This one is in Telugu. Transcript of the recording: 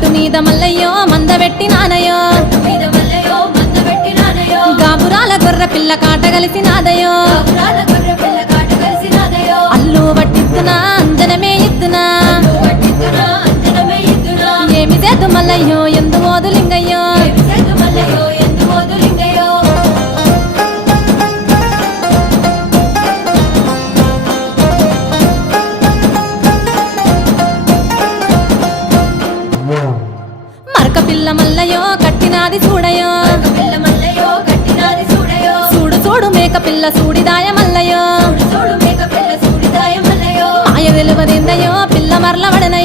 గట్టు మీద మల్లయ్యో మంద పెట్టి నానయో గాబురాల గొర్ర పిల్ల కాట కలిసి నాదయో అల్లు పట్టిద్దునా అంజనమే ఇద్దునా ఏమి చేద్దు మల్లయ్యో ఎందు మోదు లింగయ్యో మరక పిల్ల మల్లయ్యో కట్టినాది చూడయో చూడు చూడు మేక పిల్ల సూడిదాయ మల్లయ్యో మాయ వెలువదిందయో పిల్ల మరల వడన